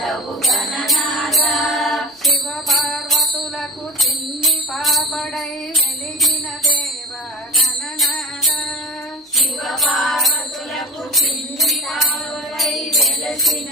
ఉండవు గణనాథ శివ పార్వతులకు చిన్ని పాపడై వెలిగిన దేవ గణనాథ శివ పార్వతులకు చిన్ని పాపడై వెలసిన